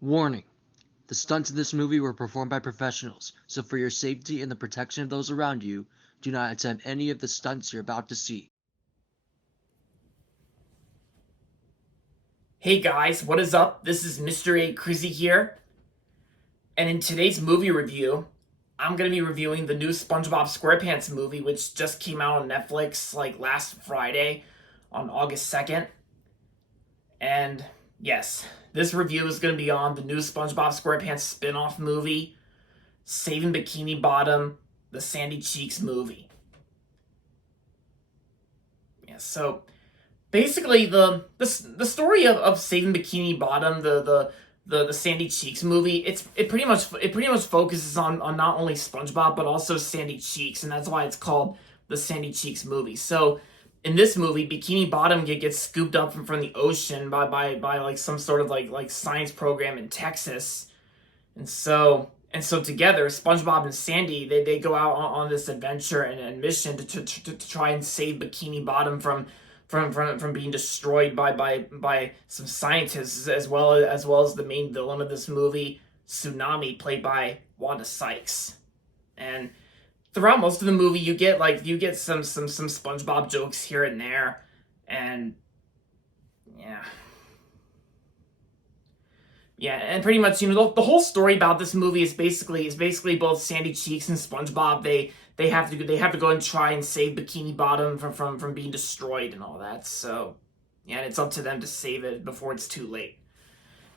Warning: the stunts in this movie were performed by professionals, so for your safety and the protection of those around you, do not attempt any of the stunts you're about to see. Hey guys, what is up? This is Mr. A. Crizzy here, and in today's movie review, I'm going to be reviewing the new SpongeBob SquarePants movie, which just came out on Netflix like last Friday on August 2nd. And yes, this review is going to be on the new SpongeBob SquarePants spin-off movie, Saving Bikini Bottom, the Sandy Cheeks movie. Yeah, so basically the story of Saving Bikini Bottom, the Sandy Cheeks movie, it pretty much focuses on not only SpongeBob but also Sandy Cheeks, and that's why it's called the Sandy Cheeks movie. So in this movie, Bikini Bottom gets scooped up from the ocean by like some sort of like science program in Texas, and so together, SpongeBob and Sandy, they go out on this adventure and mission to try and save Bikini Bottom from being destroyed by some scientists, as well as the main villain of this movie, Tsunami, played by Wanda Sykes. And throughout most of the movie, you get some SpongeBob jokes here and there, and yeah. Yeah, and pretty much, the whole story about this movie is basically both Sandy Cheeks and SpongeBob. They have to go and try and save Bikini Bottom from being destroyed and all that. So yeah, and it's up to them to save it before it's too late.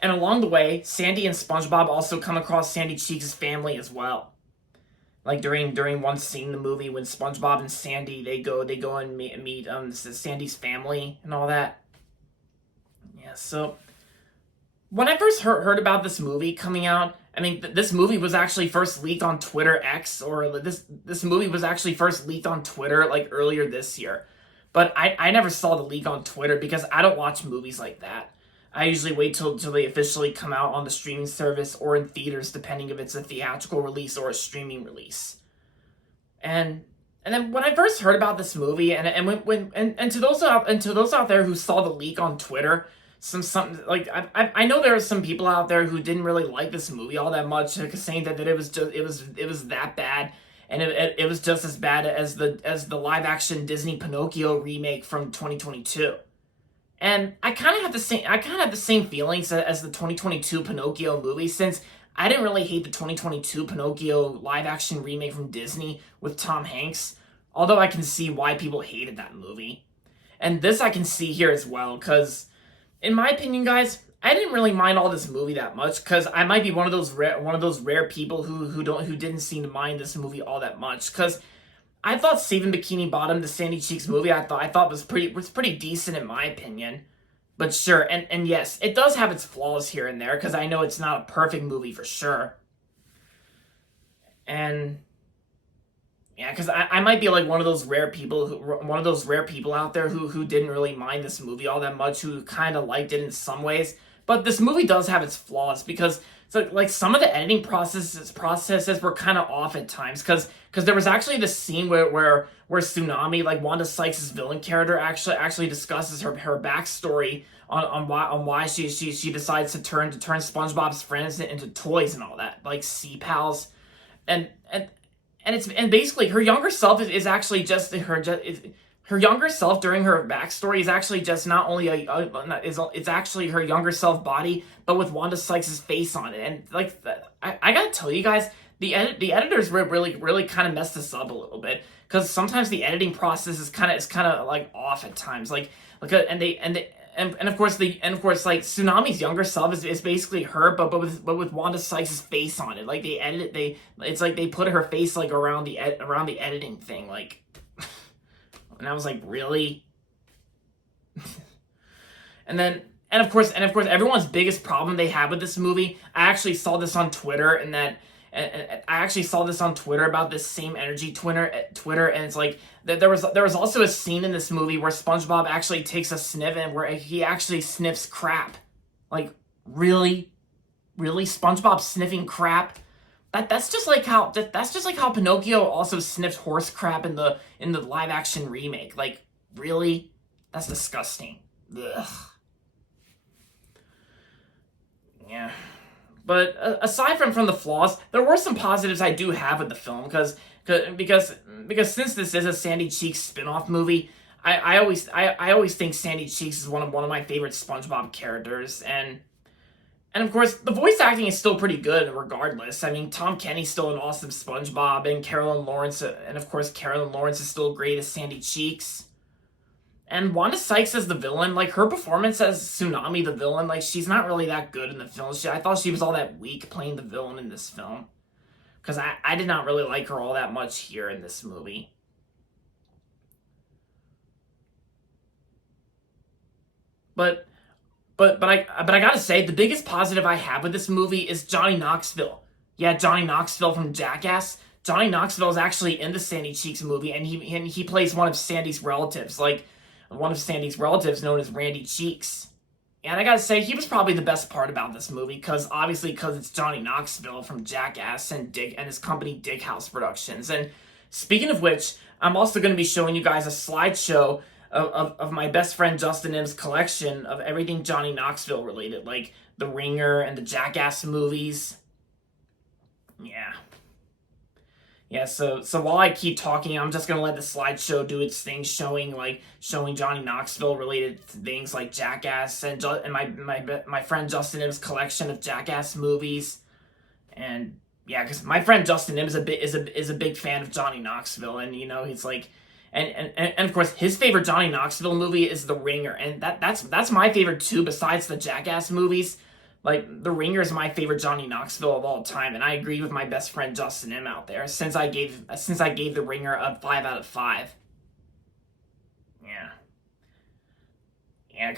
And along the way, Sandy and SpongeBob also come across Sandy Cheeks' family as well. Like during one scene in the movie when SpongeBob and Sandy they go and meet Sandy's family and all that. Yeah, so when I first heard about this movie coming out, I mean, this movie was actually first leaked on Twitter X, or this movie was actually first leaked on Twitter like earlier this year. But I never saw the leak on Twitter because I don't watch movies like that. I usually wait till they officially come out on the streaming service or in theaters, depending if it's a theatrical release or a streaming release. And and then when I first heard about this movie, and to those out there who saw the leak on Twitter, some like I know there are some people out there who didn't really like this movie all that much, saying that it was that bad, and it was just as bad as the live action Disney Pinocchio remake from 2022. And I kind of have the same feelings as the 2022 Pinocchio movie, since I didn't really hate the 2022 Pinocchio live action remake from Disney with Tom Hanks, although I can see why people hated that movie. And this I can see here as well, because in my opinion, guys, I didn't really mind all this movie that much, because I might be one of those rare people who didn't seem to mind this movie all that much, because I thought Saving Bikini Bottom, the Sandy Cheeks movie, I thought was pretty decent in my opinion. But sure, and yes, it does have its flaws here and there, because I know it's not a perfect movie for sure. And yeah, because I might be like one of those rare people out there who didn't really mind this movie all that much, who kind of liked it in some ways. But this movie does have its flaws, because so like some of the editing processes were kind of off at times, because there was actually this scene where Tsunami, like Wanda Sykes' villain character, actually discusses her backstory on why she decides to turn SpongeBob's friends into toys and all that, like sea pals. And and it's and basically her younger self is actually just her younger self during her backstory is actually just not only it's actually her younger self body, but with Wanda Sykes' face on it. And like, I gotta tell you guys, the editors really kind of messed this up a little bit, because sometimes the editing process is kind of like off at times, and of course like Tsunami's younger self is basically her, but with Wanda Sykes' face on it. Like it's like they put her face like around the editing thing, like, and I was like, really? And of course everyone's biggest problem they have with this movie, I actually saw this on Twitter, and I actually saw this on Twitter about this same energy Twitter, and it's like there was also a scene in this movie where SpongeBob actually takes a sniff, and where he actually sniffs crap. Like, really, really, SpongeBob sniffing crap? That's just like how Pinocchio also sniffed horse crap in the live action remake. Like, really, that's disgusting. Ugh. Yeah. But aside from the flaws, there were some positives I do have with the film because since this is a Sandy Cheeks spin-off movie, I always think Sandy Cheeks is one of my favorite SpongeBob characters, and of course the voice acting is still pretty good regardless. I mean, Tom Kenny's still an awesome SpongeBob, and Carolyn Lawrence is still great as Sandy Cheeks. And Wanda Sykes as the villain, like, her performance as Tsunami the villain, like, she's not really that good in the film. I thought she was all that weak playing the villain in this film. Because I did not really like her all that much here in this movie. But I gotta say, the biggest positive I have with this movie is Johnny Knoxville. Yeah, Johnny Knoxville from Jackass. Johnny Knoxville is actually in the Sandy Cheeks movie, and he plays one of Sandy's relatives, like, one of Sandy's relatives known as Randy Cheeks. And I gotta say, he was probably the best part about this movie, because it's Johnny Knoxville from Jackass and his company Dig House Productions. And speaking of which, I'm also going to be showing you guys a slideshow of my best friend Justin M's collection of everything Johnny Knoxville related, like The Ringer and the Jackass movies. Yeah, so while I keep talking, I'm just gonna let the slideshow do its thing, showing Johnny Knoxville related things like Jackass and my friend Justin M's collection of Jackass movies, and yeah, because my friend Justin M is a big fan of Johnny Knoxville, and he's like, and of course his favorite Johnny Knoxville movie is The Ringer, and that's my favorite too, besides the Jackass movies. Like, The Ringer is my favorite Johnny Knoxville of all time, and I agree with my best friend Justin M out there. Since I gave The Ringer a 5 out of 5. And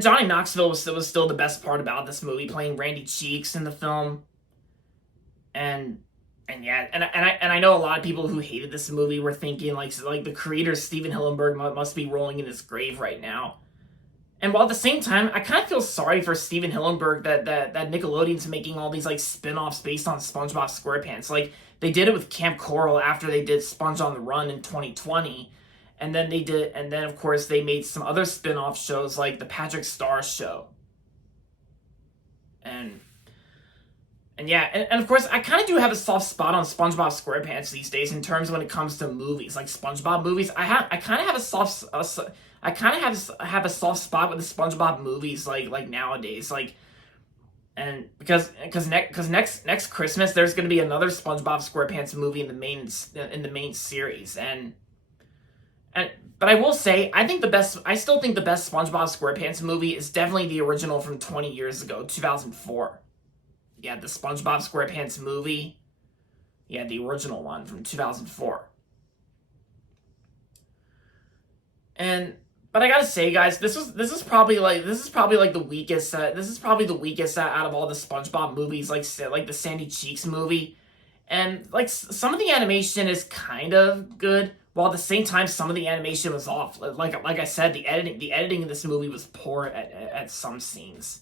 Johnny Knoxville was still the best part about this movie, playing Randy Cheeks in the film, and I know a lot of people who hated this movie were thinking like the creator Steven Hillenburg must be rolling in his grave right now. And while at the same time, I kind of feel sorry for Steven Hillenburg that Nickelodeon's making all these like spin-offs based on SpongeBob SquarePants. Like, they did it with Camp Coral after they did Sponge on the Run in 2020. And then of course they made some other spin-off shows like the Patrick Star Show. And of course I kind of do have a soft spot on SpongeBob SquarePants these days in terms when it comes to movies, like SpongeBob movies. I kind of have a soft spot with the SpongeBob movies, like nowadays, like, and because next Christmas there's going to be another SpongeBob SquarePants movie in the main series, but I will say I still think the best SpongeBob SquarePants movie is definitely the original from 20 years ago, 2004. Yeah, the SpongeBob SquarePants movie. Yeah, the original one from 2004. But I gotta say, guys, this is probably the weakest out of all the SpongeBob movies, like the Sandy Cheeks movie, and like some of the animation is kind of good, while at the same time some of the animation was off. Like I said, the editing in this movie was poor at some scenes.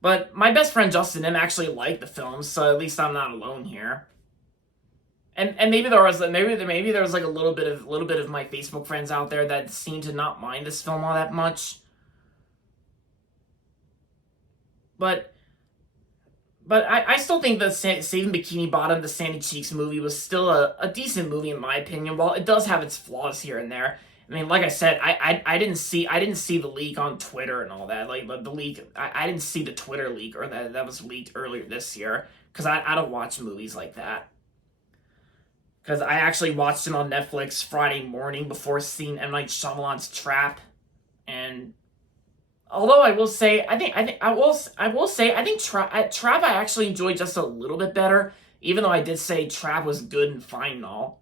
But my best friend Justin M actually liked the film, so at least I'm not alone here. And maybe there was like a little bit of my Facebook friends out there that seemed to not mind this film all that much. But I still think that Saving Bikini Bottom, the Sandy Cheeks movie, was still a decent movie in my opinion. While it does have its flaws here and there. I mean, like I said, I didn't see the leak on Twitter and all that. Like the leak, I didn't see the Twitter leak or that was leaked earlier this year, because I don't watch movies like that. Because I actually watched it on Netflix Friday morning before seeing M. Night Shyamalan's Trap, and although I will say Trap I actually enjoyed just a little bit better, even though I did say Trap was good and fine and all.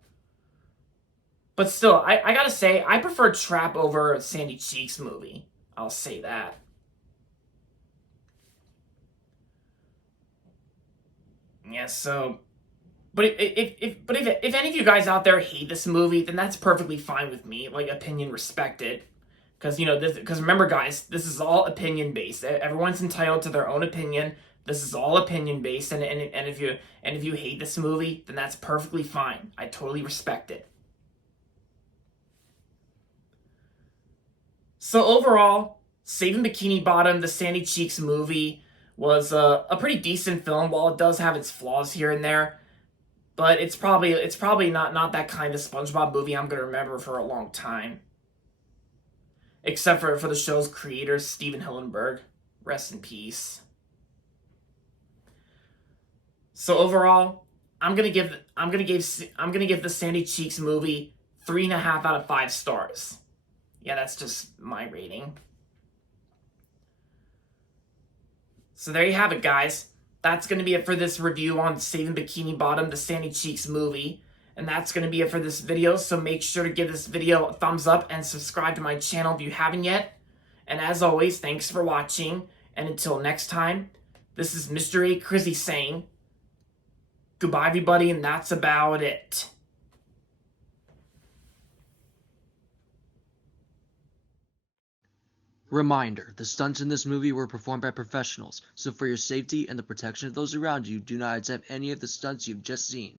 But still, I gotta say, I prefer Trap over Sandy Cheeks movie. I'll say that. Yeah, so... But if any of you guys out there hate this movie, then that's perfectly fine with me. Like, opinion respected. Because remember, guys, this is all opinion-based. Everyone's entitled to their own opinion. This is all opinion-based, and if you hate this movie, then that's perfectly fine. I totally respect it. So overall, Saving Bikini Bottom, the Sandy Cheeks movie, was a pretty decent film. While it does have its flaws here and there, but it's probably not that kind of SpongeBob movie I'm gonna remember for a long time. Except for the show's creator, Steven Hillenburg. Rest in peace. So overall, I'm gonna give the Sandy Cheeks movie 3.5 out of 5 stars. Yeah, that's just my rating. So there you have it, guys. That's gonna be it for this review on Saving Bikini Bottom, the Sandy Cheeks movie. And that's going to be it for this video, so make sure to give this video a thumbs up and subscribe to my channel if you haven't yet. And as always, thanks for watching, and until next time, this is Mr. A. Crizzy saying, goodbye everybody, and that's about it. Reminder, the stunts in this movie were performed by professionals, so for your safety and the protection of those around you, do not attempt any of the stunts you've just seen.